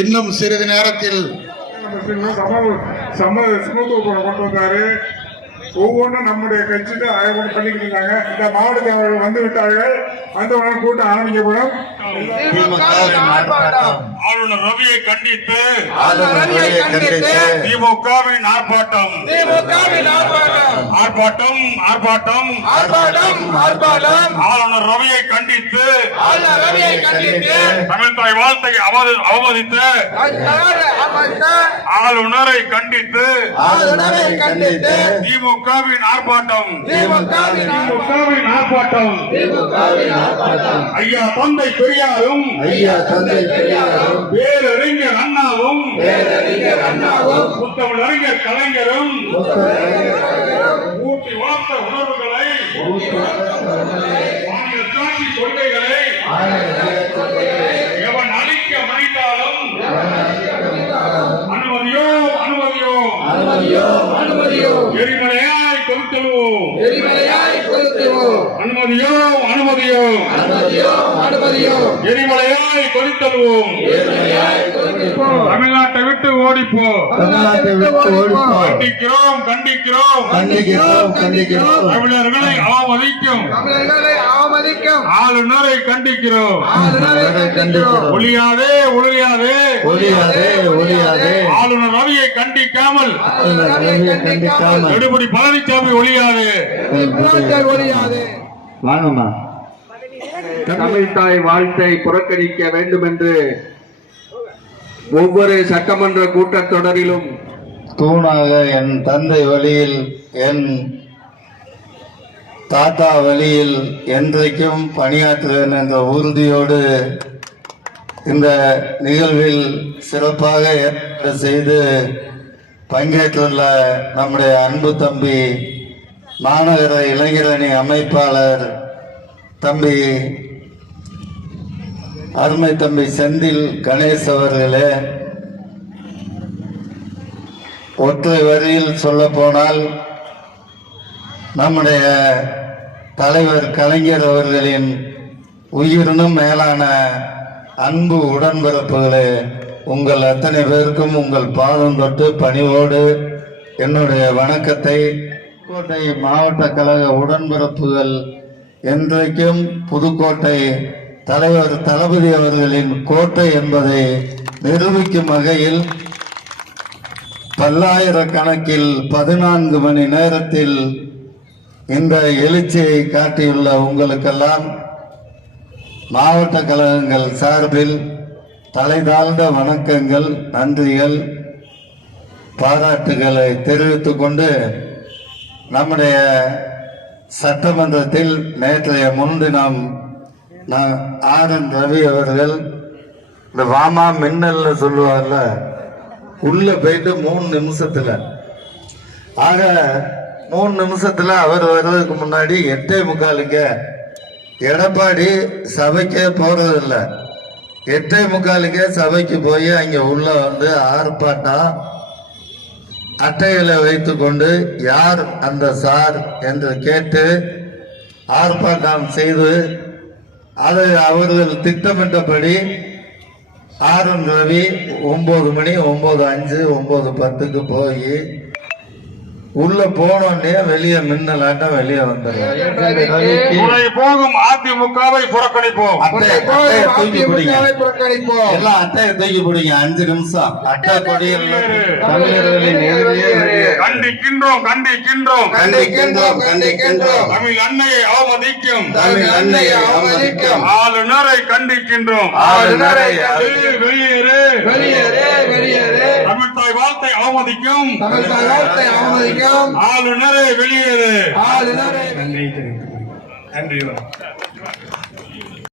இன்னும் சிறிது நேரத்தில் சம்ம ஸ்மூத் கொண்டு வந்தாரு. ஒவ்வொன்றும் நம்முடைய கட்சிக்கு ஆய்வு பண்ணிக்கிட்டு இந்த மாவட்டத்தில் அவர்கள் வந்து விட்டார்கள். வந்தவுடன் கூட்டம் ஆரம்பிக்கப்படும். ஆளுநர் ரவியை கண்டித்து திமுகவின் ஆர்ப்பாட்டம். ஆர்ப்பாட்டம் ஆர்ப்பாட்டம். ஆர்ப்பாட்டம் ஆர்ப்பாட்டம். ஆளுநர் ரவியை கண்டித்து தமிழ் தாய் வாழ்த்தை அவமதி- அவமதித்த ஆளுநரை கண்டித்து ஆளுநரை கண்டித்து திமுகவின் ஆர்ப்பாட்டம். திமுகவின் ஆர்ப்பாட்டம். ஐயா தந்தை பெரியாரும் ஐயா தந்தை பெரியாரும் பேரறிஞர் அண்ணாவும் பேரறிஞர் அண்ணாவும் முத்தமிழறிஞர் கலைஞரும் ஊட்டி வளர்த்த உணர்வுகளை மாநில சாட்சி கொள்கைகளை எவன் அழிக்க மனிதாலும் அனுமதியோ அனுமதியோ. அனுமதியோ அனுமதியோ. எரிமலையாய் கொடுத்தலுவோம் எரிமலையாய் கொளுத்துவோம். அனுமதியோ அனுமதியோ அனுமதியோ அனுமதியோ எரிமலையாய் கொளுத்துவோம் தமிழ்நாட்டை விட்டு ஓடிப்போ கண்டிக்கிறோம் கண்டிக்கிறோம். கண்டிக்கிறோம் கண்டிக்கிறோம். தமிழர்களை அவமதிக்கும். ஆளுநரை கண்டிக்கிறோம். ஒளியாதே ஒளியாதே ஒளியாதே ஒளியாதே ஆளுநர் ரவியை கண்டிக்காமல். எடுபடி பழனிசாமி ஒளியாதே ஒளியாதே வாங்கம்மா தமிழ் தாய் வாழ்த்தை புறக்கணிக்க வேண்டும் என்று ஒவ்வொரு சட்டமன்ற கூட்டத்தொடரிலும் தூணாக என் தந்தை வழியில் என் தாத்தா வழியில் என்றைக்கும் பணியாற்றுவேன் என்ற உறுதியோடு இந்த நிகழ்வில் சிறப்பாக ஏற்பாடு செய்து பங்கேற்றுள்ள நம்முடைய அன்பு தம்பி மாநகர இளைஞரணி அமைப்பாளர் தம்பி அருமை தம்பி செந்தில் கணேஷ் அவர்களே ஒற்றை வரியில் சொல்ல போனால் நம்முடைய தலைவர் கலைஞர் அவர்களின் உயிரினும் மேலான அன்பு உடன்பிறப்புகளே உங்கள் அத்தனை பேருக்கும் உங்கள் பாதம் தொட்டு பணிவோடு என்னுடைய வணக்கத்தை புதுக்கோட்டை மாவட்ட கழக உடன்பிறப்புகள் என்றைக்கும் புதுக்கோட்டை தலைவர் தளபதி அவர்களின் கோட்டை என்பதை நிரூபிக்கும் வகையில் பல்லாயிரக்கணக்கில் பதினான்கு மணி நேரத்தில் இந்த எழுச்சியை காட்டியுள்ள உங்களுக்கெல்லாம் மாவட்ட கழகங்கள் சார்பில் தலைதாழ்ந்த வணக்கங்கள் நன்றிகள் பாராட்டுகளை தெரிவித்துக் கொண்டு நம்முடைய சட்டமன்றத்தில் நேற்றைய முன்தினம் நான் ஆர் என் ரவி அவர்கள் இந்த வாமா மின்னல்ல சொல்லுவார்ல உள்ள போயிட்டு மூணு நிமிஷத்துல. ஆக மூணு நிமிஷத்துல அவர் வர்றதுக்கு முன்னாடி எட்டே முக்காலுங்க எடப்பாடி சபைக்கே போறது இல்ல எட்டே முக்காலுக்கே சபைக்கு போய் அங்க உள்ள வந்து ஆர்ப்பாட்டம் அட்டைகளை வைத்துக்கொண்டு யார் அந்த சார் என்று கேட்டு ஆர்ப்பாட்டம் செய்து அதை அவர்கள் திட்டமிட்டபடி ஆர்என் ரவி ஒம்பது மணி ஒம்பது அஞ்சு ஒம்பது பத்துக்கு போய் உள்ள போனோடனே வெளியே மின்னலாட்டம் வெளியே வந்துடுறாரு துணை போகும் அதிமுகவை புறக்கணிப்போம். தூக்கி பிடிங்க. புறக்கணிப்போம். எல்லாம் அட்டையை தூக்கி பிடிங்க. அஞ்சு நிமிஷம். அட்டை கொடியில். கண்டிக்கின்றோம் கண்டிக்கின்றோம். கண்டிக்கின்றோம் கண்டிக்கின்றோம். தமிழ் அன்னையை அவமதிக்கும். தமிழ் அன்னையை அவமதிக்கும். ஆளுநரை கண்டிக்கின்றோம். ஆளுநரை வெளியேறு. வெளியேறு வெளியேறு. தமிழ் தாய் வாழ்த்தை அவமதிக்கும். தமிழ் தாயத்தை அவமதிக்கும். ஆளுநரை வெளியேறு. ஆளுநரை நன்றி